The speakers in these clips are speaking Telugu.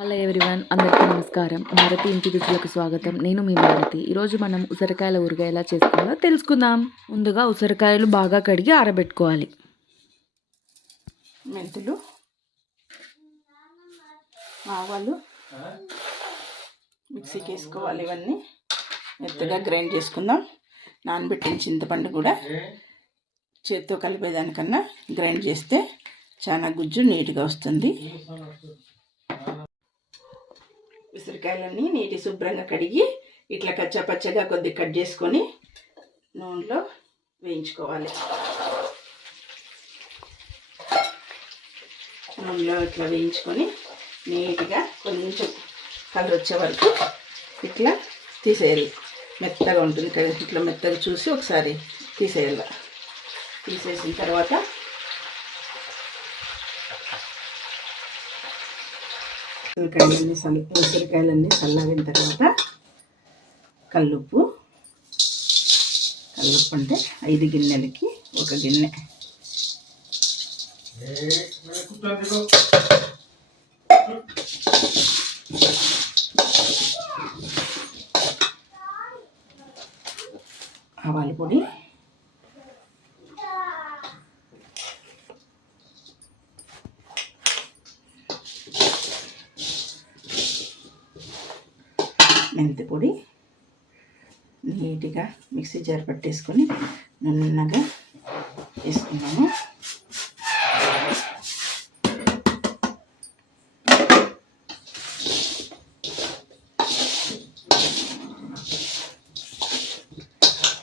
హలో ఎవ్రీవన్, అందరికీ నమస్కారం. భారతి ఇంటి రుచులకు స్వాగతం. నేను మీ భారతి. ఈరోజు మనం ఉసిరికాయల ఊరగాయ ఎలా చేసుకోవాలో తెలుసుకుందాం. ముందుగా ఉసిరికాయలు బాగా కడిగి ఆరబెట్టుకోవాలి. మెంతులు, ఆవాలు మిక్సీకి వేసుకోవాలి. ఇవన్నీ మెత్తగా గ్రైండ్ చేసుకుందాం. నానబెట్టిన చింతపండు కూడా చేత్తో కలిపేదానికన్నా గ్రైండ్ చేస్తే చాలా గుజ్జు నీట్గా వస్తుంది. ఉసిరికాయలన్నీ నీటి శుభ్రంగా కడిగి ఇట్లా కచ్చాపచ్చగా కొద్ది కట్ చేసుకొని నూనెలో వేయించుకోవాలి. నూనెలో ఇట్లా వేయించుకొని నీట్గా కొంచెం కలర్ వచ్చే వరకు ఇట్లా తీసేయాలి. మెత్తగా ఉంటుంది కదా, ఇట్లా మెత్తగా చూసి ఒకసారి తీసేయాలి. తీసేసిన తర్వాత ఉసిరికాయలన్నీ చల్లారిన తర్వాత కల్లుప్పు అంటే 5 గిన్నెలకి 1 గిన్నె. ఆవాల పొడి, మెంతి పొడి నీట్గా మిక్సీ జార్ పట్టేసుకొని నున్నగా వేసుకున్నాము.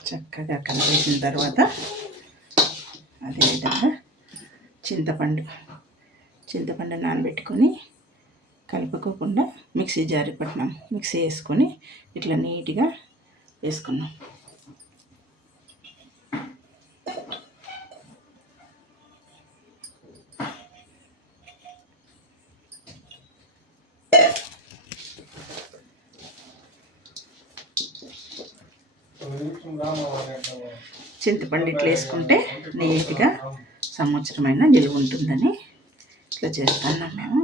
చక్కగా కలిపేసిన తర్వాత అదేవిధంగా చింతపండు నానబెట్టుకొని కలుపుకోకుండా మిక్సీ జారి పట్టినాం. మిక్సీ వేసుకొని ఇట్లా నీట్గా వేసుకున్నాం. చింతపండు ఇట్లా వేసుకుంటే నీట్గా సంవత్సరమైన నిలువ ఉంటుందని ఇట్లా చేస్తున్నాం మేము.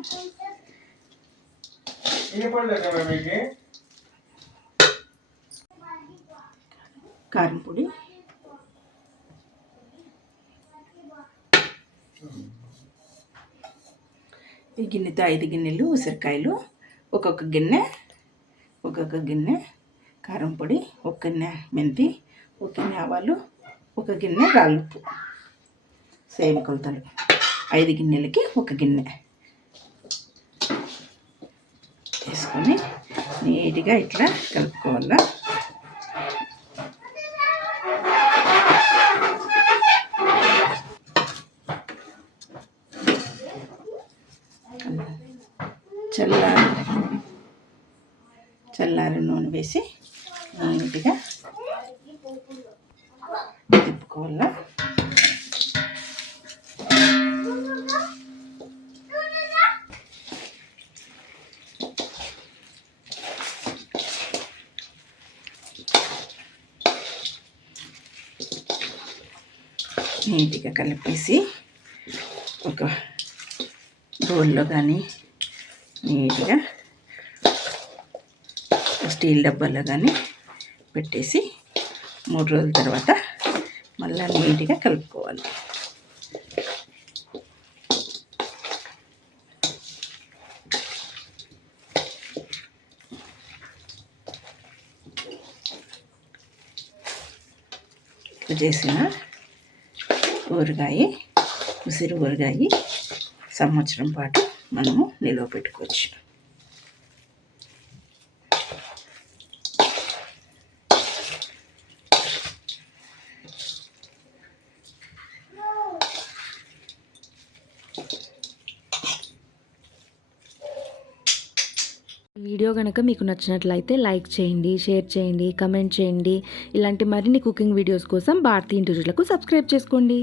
కారం పొడి, ఈ గిన్నెతో 5 గిన్నెలు ఉసిరికాయలు, ఒక్కొక్క గిన్నె కారం పొడి, 1 గిన్నె మెంతి, 1 గిన్నె ఆవాలు, 1 గిన్నె రాళ్ళుప్పు. సేమ్ కొలతలు 5 గిన్నెలకి 1 గిన్నె వేసుకొని నీట్గా ఇట్లా కలుపుకోవాలి. చల్లారి నూనె వేసి నీట్గా తిప్పుకోవాలి. నీట్గా కలిపేసి ఒక బౌల్లో కానీ నీట్గా స్టీల్ డబ్బాలో కానీ పెట్టేసి 3 రోజుల తర్వాత మళ్ళీ నీట్గా కలుపుకోవాలి. ఇట్లా చేసిన ఉసిరి ఊరగాయ సంవత్సరం పాటు మనము నిల్వ పెట్టుకోవచ్చు. వీడియో కనుక మీకు నచ్చినట్లయితే లైక్ చేయండి, షేర్ చేయండి, కమెంట్ చేయండి. ఇలాంటి మరిన్ని కుకింగ్ వీడియోస్ కోసం భారతి ఇంటి రుచులకు సబ్స్క్రైబ్ చేసుకోండి.